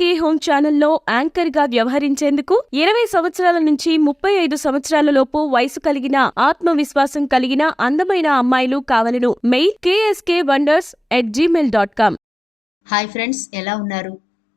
కే home ఛానల్లో యాంకర్గా వ్యవహరించేందుకు ఇరవై సంవత్సరాల నుంచి ముప్పై ఐదు సంవత్సరాలలోపు వయసు కలిగిన ఆత్మవిశ్వాసం కలిగిన అందమైన అమ్మాయిలు కావలను. Mail KSK wonders at Gmail dot com. Hi friends ఎలా ఉన్నారు?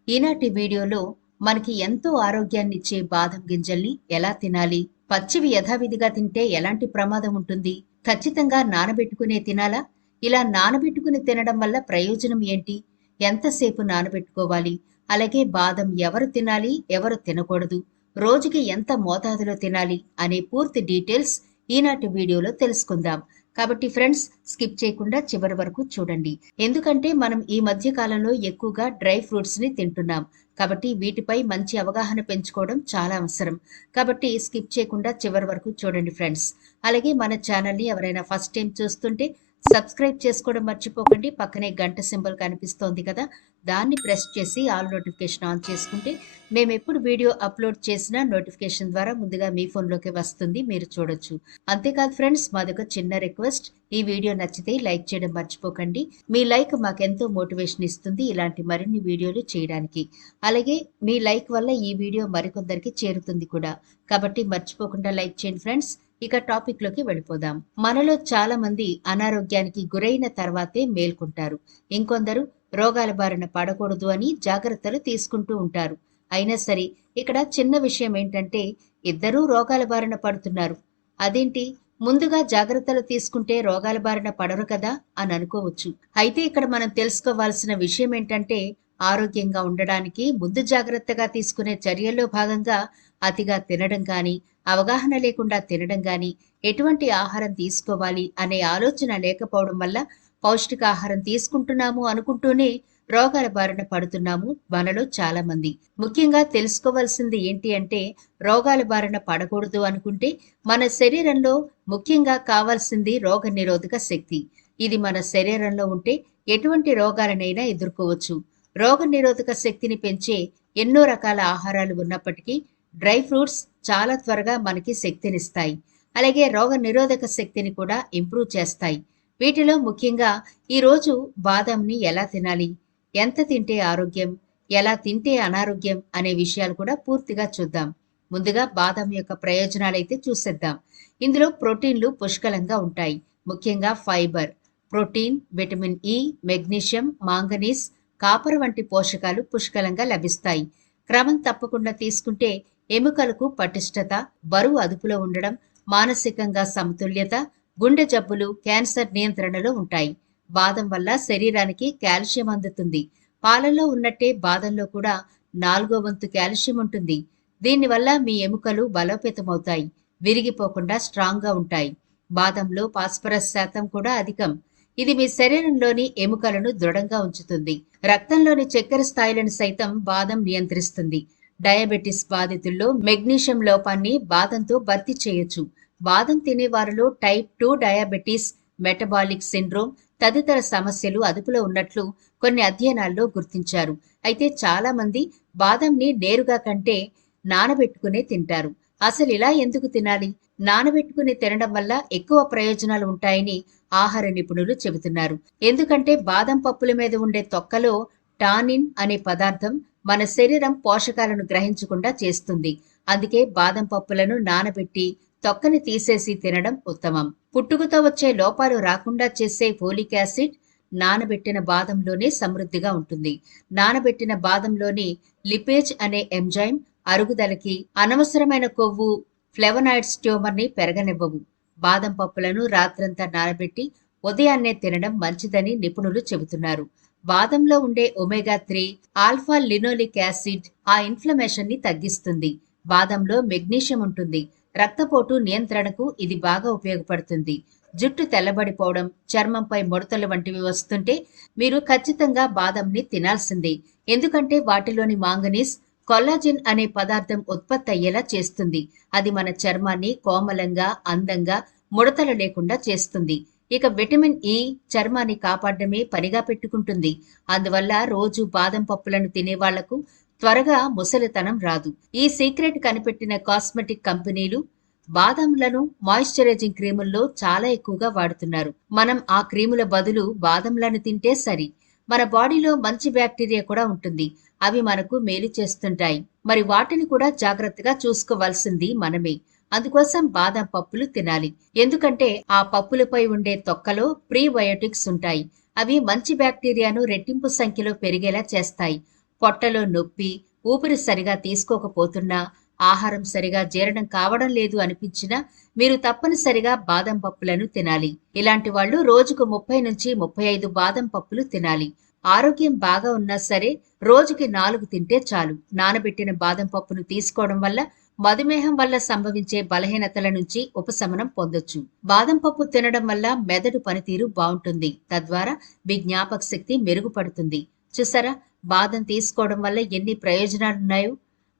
ఈనాటి వీడియోలో మనకి ఎంతో ఆరోగ్యాన్ని ఇచ్చే బాదం గింజల్ని ఎలా తినాలి? పచ్చివి యథావిధిగా తింటే ఎలాంటి ప్రమాదం ఉంటుంది? ఖచ్చితంగా నానబెట్టుకునే తినాలా? ఇలా నానబెట్టుకుని తినడం వల్ల ప్రయోజనం ఏంటి? ఎంతసేపు నానబెట్టుకోవాలి? అలాగే బాదం ఎవరు తినాలి ఎవరు తినకూడదు రోజుకి ఎంత మోతాదులో తినాలి అనే పూర్తి డీటెయిల్స్ ఈనాటి వీడియోలో తెలుసుకుందాం. కాబట్టి ఫ్రెండ్స్ స్కిప్ చేయకుండా చివరి వరకు చూడండి. ఎందుకంటే మనం ఈ మధ్య కాలంలో ఎక్కువగా డ్రై ఫ్రూట్స్ని తింటున్నాం. కాబట్టి వీటిపై మంచి అవగాహన పెంచుకోవడం చాలా అవసరం. కాబట్టి స్కిప్ చేయకుండా చివరి వరకు చూడండి ఫ్రెండ్స్. అలాగే మన ఛానల్ని ఎవరైనా ఫస్ట్ టైం చూస్తుంటే సబ్స్క్రైబ్ చేసుకోవడం మర్చిపోకండి. పక్కనే గంట సింబల్ కనిపిస్తోంది కదా దాన్ని ప్రెస్ చేసి ఆల్ నోటిఫికేషన్ ఆన్ చేసుకుంటే మేము ఎప్పుడు వీడియో అప్లోడ్ చేసినా నోటిఫికేషన్ ద్వారా ముందుగా మీ ఫోన్లోకి వస్తుంది మీరు చూడొచ్చు. అంతేకాదు ఫ్రెండ్స్ మాదొక చిన్న రిక్వెస్ట్ ఈ వీడియో నచ్చితే లైక్ చేయడం మర్చిపోకండి. మీ లైక్ మాకెంతో మోటివేషన్ ఇస్తుంది ఇలాంటి మరిన్ని వీడియోలు చేయడానికి. అలాగే మీ లైక్ వల్ల ఈ వీడియో మరికొందరికి చేరుతుంది కూడా. కాబట్టి మర్చిపోకుండా లైక్ చేయండి ఫ్రెండ్స్. ఇక టాపిక్లోకి వెళ్ళిపోదాం. మనలో చాలా మంది అనారోగ్యానికి గురైన తర్వాతే మేల్కొంటారు. ఇంకొందరు రోగాల బారిన పడకూడదు అని జాగ్రత్తలు తీసుకుంటూ ఉంటారు. అయినా సరే ఇక్కడ చిన్న విషయం ఏంటంటే ఇద్దరూ రోగాల బారిన పడుతున్నారు. అదేంటి? ముందుగా జాగ్రత్తలు తీసుకుంటే రోగాల బారిన పడరు కదా అని అనుకోవచ్చు. అయితే ఇక్కడ మనం తెలుసుకోవాల్సిన విషయం ఏంటంటే ఆరోగ్యంగా ఉండడానికి ముందు జాగ్రత్తగా తీసుకునే చర్యల్లో భాగంగా అతిగా తినడం కానీ అవగాహన లేకుండా తినడం కానీ ఎటువంటి ఆహారం తీసుకోవాలి అనే ఆలోచన లేకపోవడం వల్ల పౌష్టికాహారం తీసుకుంటున్నాము అనుకుంటూనే రోగాల బారిన పడుతున్నాము మనలో చాలా మంది ముఖ్యంగా తెలుసుకోవాల్సింది ఏంటి అంటే రోగాల బారిన పడకూడదు అనుకుంటే మన శరీరంలో ముఖ్యంగా కావాల్సింది రోగ నిరోధక శక్తి. ఇది మన శరీరంలో ఉంటే ఎటువంటి రోగాలనైనా ఎదుర్కోవచ్చు. రోగ నిరోధక శక్తిని పెంచే ఎన్నో రకాల ఆహారాలు ఉన్నప్పటికీ డ్రై ఫ్రూట్స్ చాలా త్వరగా మనకి శక్తినిస్తాయి. అలాగే రోగ నిరోధక శక్తిని కూడా ఇంప్రూవ్ చేస్తాయి. వీటిలో ముఖ్యంగా ఈరోజు బాదంని ఎలా తినాలి? ఎంత తింటే ఆరోగ్యం? ఎలా తింటే అనారోగ్యం? అనే విషయాలు కూడా పూర్తిగా చూద్దాం. ముందుగా బాదం యొక్క ప్రయోజనాలైతే చూసేద్దాం. ఇందులో ప్రోటీన్లు పుష్కలంగా ఉంటాయి. ముఖ్యంగా fibre protein vitamin E magnesium manganese copper వంటి పోషకాలు పుష్కలంగా లభిస్తాయి. క్రమం తప్పకుండా తీసుకుంటే ఎముకలకు పటిష్టత బరువు అదుపులో ఉండడం మానసికంగా సమతుల్యత గుండె జబ్బులు క్యాన్సర్ నియంత్రణలో ఉంటాయి. బాదం వల్ల శరీరానికి కాల్షియం అందుతుంది. పాలల్లో ఉన్నట్టే బాదంలో కూడా నాలుగో వంతు కాల్షియం ఉంటుంది. దీనివల్ల మీ ఎముకలు బలోపేతమవుతాయి విరిగిపోకుండా స్ట్రాంగ్గా ఉంటాయి. బాదంలో ఫాస్ఫరస్ శాతం కూడా అధికం. ఇది మీ శరీరంలోని ఎముకలను దృఢంగా ఉంచుతుంది. రక్తంలోని చక్కెర స్థాయిలను సైతం బాదం నియంత్రిస్తుంది. డయాబెటిస్ బాధితుల్లో మెగ్నీషియం లోపాన్ని బాదంతో భర్తీ చేయొచ్చు. బాదం తినేవారిలో type two diabetes metabolic syndrome తదితర సమస్యలు అదుపులో ఉన్నట్లు కొన్ని అధ్యయనాల్లో గుర్తించారు. అయితే చాలా మంది బాదంని నేరుగా కంటే నానబెట్టుకునే తింటారు. అసలు ఇలా ఎందుకు తినాలి? నానబెట్టుకుని తినడం వల్ల ఎక్కువ ప్రయోజనాలు ఉంటాయని ఆహార నిపుణులు చెబుతున్నారు. ఎందుకంటే బాదం పప్పుల మీద ఉండే తొక్కలో టానిన్ అనే పదార్థం మన శరీరం పోషకాలను గ్రహించకుండా చేస్తుంది. అందుకే బాదం పప్పులను నానబెట్టి తొక్కని తీసేసి తినడం ఉత్తమం. పుట్టుకతో వచ్చే లోపాలు రాకుండా చేసే ఫోలిక్ యాసిడ్ నానబెట్టిన బాదంలోనే సమృద్ధిగా ఉంటుంది. నానబెట్టిన బాదంలోని లిపేజ్ అనే ఎంజైమ్ అరుగుదలకి అనవసరమైన కొవ్వు ఫ్లెవనాయిడ్స్ ట్యూమర్ని పెరగనివ్వవు. బాదం పప్పులను రాత్రంతా నానబెట్టి ఉదయాన్నే తినడం మంచిదని నిపుణులు చెబుతున్నారు. బాదంలో ఉండే omega three alpha linoleic acid ఆ ఇన్ఫ్లమేషన్ని తగ్గిస్తుంది. బాదంలో మెగ్నీషియం ఉంటుంది. రక్తపోటు నియంత్రణకు ఇది బాగా ఉపయోగపడుతుంది. జుట్టు తెల్లబడిపోవడం చర్మంపై ముడతలు వంటివి వస్తుంటే మీరు ఖచ్చితంగా బాదంని తినాల్సిందే. ఎందుకంటే వాటిలోని మాంగనీస్ కొల్లాజిన్ అనే పదార్థం ఉత్పత్తి అయ్యేలా చేస్తుంది. అది మన చర్మాన్ని కోమలంగా అందంగా ముడతలు లేకుండా చేస్తుంది. ఇక విటమిన్ ఈ చర్మాన్ని కాపాడమే పనిగా పెట్టుకుంటుంది. అందువల్ల రోజు బాదం పప్పులను తినే వాళ్ళకు త్వరగా ముసలితనం రాదు. ఈ సీక్రెట్ కనిపెట్టిన కాస్మెటిక్ కంపెనీలు బాదంలను మాయిశ్చరైజింగ్ క్రీముల్లో చాలా ఎక్కువగా వాడుతున్నారు. మనం ఆ క్రీముల బదులు బాదంలను తింటే సరి. మన బాడీలో మంచి బ్యాక్టీరియా కూడా ఉంటుంది. అవి మనకు మేలు చేస్తుంటాయి. మరి వాటిని కూడా జాగ్రత్తగా చూసుకోవాల్సింది మనమే. అందుకోసం బాదం పప్పులు తినాలి. ఎందుకంటే ఆ పప్పులపై ఉండే తొక్కలో ప్రీబయోటిక్స్ ఉంటాయి. అవి మంచి బ్యాక్టీరియాను రెట్టింపు సంఖ్యలో పెరిగేలా చేస్తాయి. పొట్టలో నొప్పి ఊపిరి సరిగా తీసుకోకపోతున్నా ఆహారం సరిగా జీర్ణం కావడం లేదు అనిపించినా మీరు తప్పనిసరిగా బాదం పప్పులను తినాలి. ఇలాంటి వాళ్ళు రోజుకు ముప్పై నుంచి ముప్పై ఐదు బాదం పప్పులు తినాలి. ఆరోగ్యం బాగా ఉన్నా సరే రోజుకి నాలుగు తింటే చాలు. నానబెట్టిన బాదం పప్పును తీసుకోవడం వల్ల మధుమేహం వల్ల సంభవించే బలహీనతల నుంచి ఉపశమనం పొందొచ్చు. బాదం పప్పు తినడం వల్ల మెదడు పనితీరు బాగుంటుంది. తద్వారా మీ జ్ఞాపక శక్తి మెరుగుపడుతుంది. చూసారా? బాదం తీసుకోవడం వల్ల ఎన్ని ప్రయోజనాలున్నాయో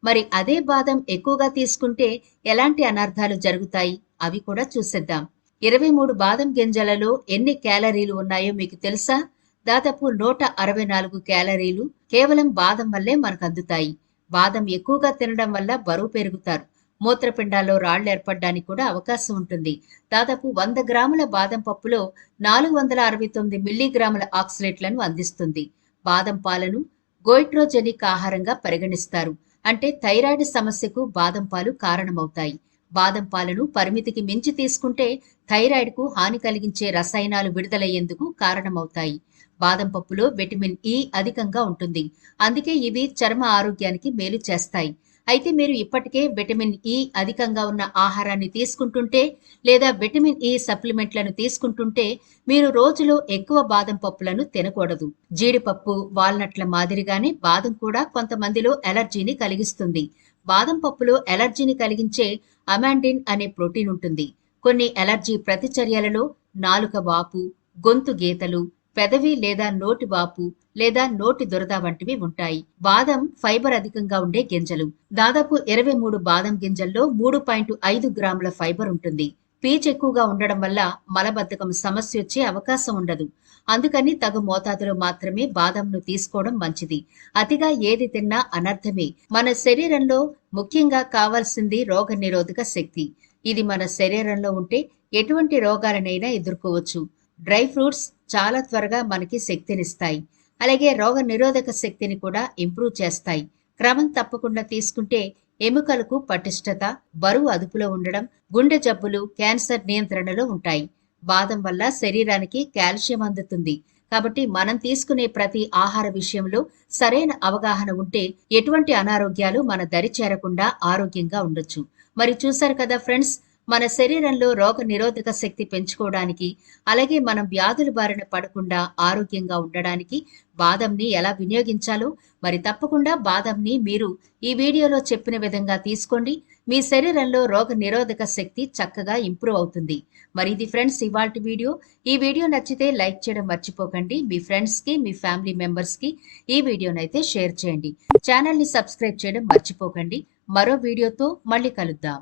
మరి అదే బాదం ఎక్కువగా తీసుకుంటే ఎలాంటి అనర్థాలు జరుగుతాయి? అవి కూడా చూసేద్దాం. ఇరవై మూడు బాదం గింజలలో ఎన్ని క్యాలరీలు ఉన్నాయో మీకు తెలుసా? దాదాపు నూట అరవై నాలుగు క్యాలరీలు కేవలం బాదం వల్లే మనకు అందుతాయి. బాదం ఎక్కువగా తినడం వల్ల బరువు పెరుగుతారు. మూత్రపిండాల్లో రాళ్ళు ఏర్పడడానికి కూడా అవకాశం ఉంటుంది. దాదాపు వంద గ్రాముల బాదం పప్పులో నాలుగు వందల అరవై తొమ్మిది మిల్లీగ్రాముల ఆక్సిలేట్లను అందిస్తుంది. బాదం పాలను గోయిట్రోజెనిక్ ఆహారంగా పరిగణిస్తారు. అంటే థైరాయిడ్ సమస్యకు బాదం పాలు కారణమవుతాయి. బాదం పాలను పరిమితికి మించి తీసుకుంటే థైరాయిడ్కు హాని కలిగించే రసాయనాలు విడుదలయ్యేందుకు కారణమవుతాయి. బాదం పప్పులో విటమిన్ ఇ అధికంగా ఉంటుంది. అందుకే ఇవి చర్మ ఆరోగ్యానికి మేలు చేస్తాయి. అయితే మీరు ఇప్పటికే విటమిన్ ఇ అధికంగా ఉన్న ఆహారాన్ని తీసుకుంటుంటే లేదా విటమిన్ ఇ సప్లిమెంట్లను తీసుకుంటుంటే మీరు రోజులో ఎక్కువ బాదం పప్పులను తినకూడదు. జీడిపప్పు వాల్నట్ల మాదిరిగానే బాదం కూడా కొంతమందిలో ఎలర్జీని కలిగిస్తుంది. బాదం పప్పులో ఎలర్జీని కలిగించే అమాండిన్ అనే ప్రోటీన్ ఉంటుంది. కొన్ని ఎలర్జీ ప్రతిచర్యలలో నాలుక వాపు గొంతు గీతలు పెదవి లేదా నోటి వాపు లేదా నోటి దురద వంటివి ఉంటాయి. బాదం ఫైబర్ అధికంగా ఉండే గింజలు. దాదాపు ఇరవై మూడు బాదం గింజల్లో మూడు పాయింట్ ఐదు గ్రాముల ఫైబర్ ఉంటుంది. పీచ్ ఎక్కువగా ఉండడం వల్ల మలబద్ధకం సమస్య వచ్చే అవకాశం ఉండదు. అందుకని తగు మోతాదులో మాత్రమే బాదంను తీసుకోవడం మంచిది. అతిగా ఏది తిన్నా అనర్థమే. మన శరీరంలో ముఖ్యంగా కావాల్సింది రోగ నిరోధక శక్తి. ఇది మన శరీరంలో ఉంటే ఎటువంటి రోగాలనైనా ఎదుర్కోవచ్చు. డ్రై ఫ్రూట్స్ చాలా త్వరగా మనకి శక్తినిస్తాయి. అలాగే రోగ నిరోధక శక్తిని కూడా ఇంప్రూవ్ చేస్తాయి. క్రమం తప్పకుండా తీసుకుంటే ఎముకలకు పటిష్టత బరువు అదుపులో ఉండడం గుండె జబ్బులు క్యాన్సర్ నియంత్రణలో ఉంటాయి. బాదం వల్ల శరీరానికి కాల్షియం అందుతుంది. కాబట్టి మనం తీసుకునే ప్రతి ఆహార విషయంలో సరైన అవగాహన ఉంటే ఎటువంటి అనారోగ్యాలు మన దరి చేరకుండా ఆరోగ్యంగా ఉండొచ్చు. మరి చూశారు కదా ఫ్రెండ్స్ మన శరీరంలో రోగ నిరోధక శక్తి పెంచుకోవడానికి అలాగే మనం వ్యాధుల బారిన పడకుండా ఆరోగ్యంగా ఉండడానికి బాదంని ఎలా వినియోగించాలో మరి తప్పకుండా బాదంని మీరు ఈ వీడియోలో చెప్పిన విధంగా తీసుకోండి. మీ శరీరంలో రోగ నిరోధక శక్తి చక్కగా ఇంప్రూవ్ అవుతుంది. మరి ఇది ఫ్రెండ్స్ ఇవాల్టి వీడియో. ఈ వీడియో నచ్చితే లైక్ చేయడం మర్చిపోకండి. మీ ఫ్రెండ్స్కి మీ ఫ్యామిలీ మెంబర్స్కి ఈ ఈ వీడియోనైతే షేర్ చేయండి. ఛానల్ని సబ్స్క్రైబ్ చేయడం మర్చిపోకండి. మరో వీడియోతో మళ్ళీ కలుద్దాం.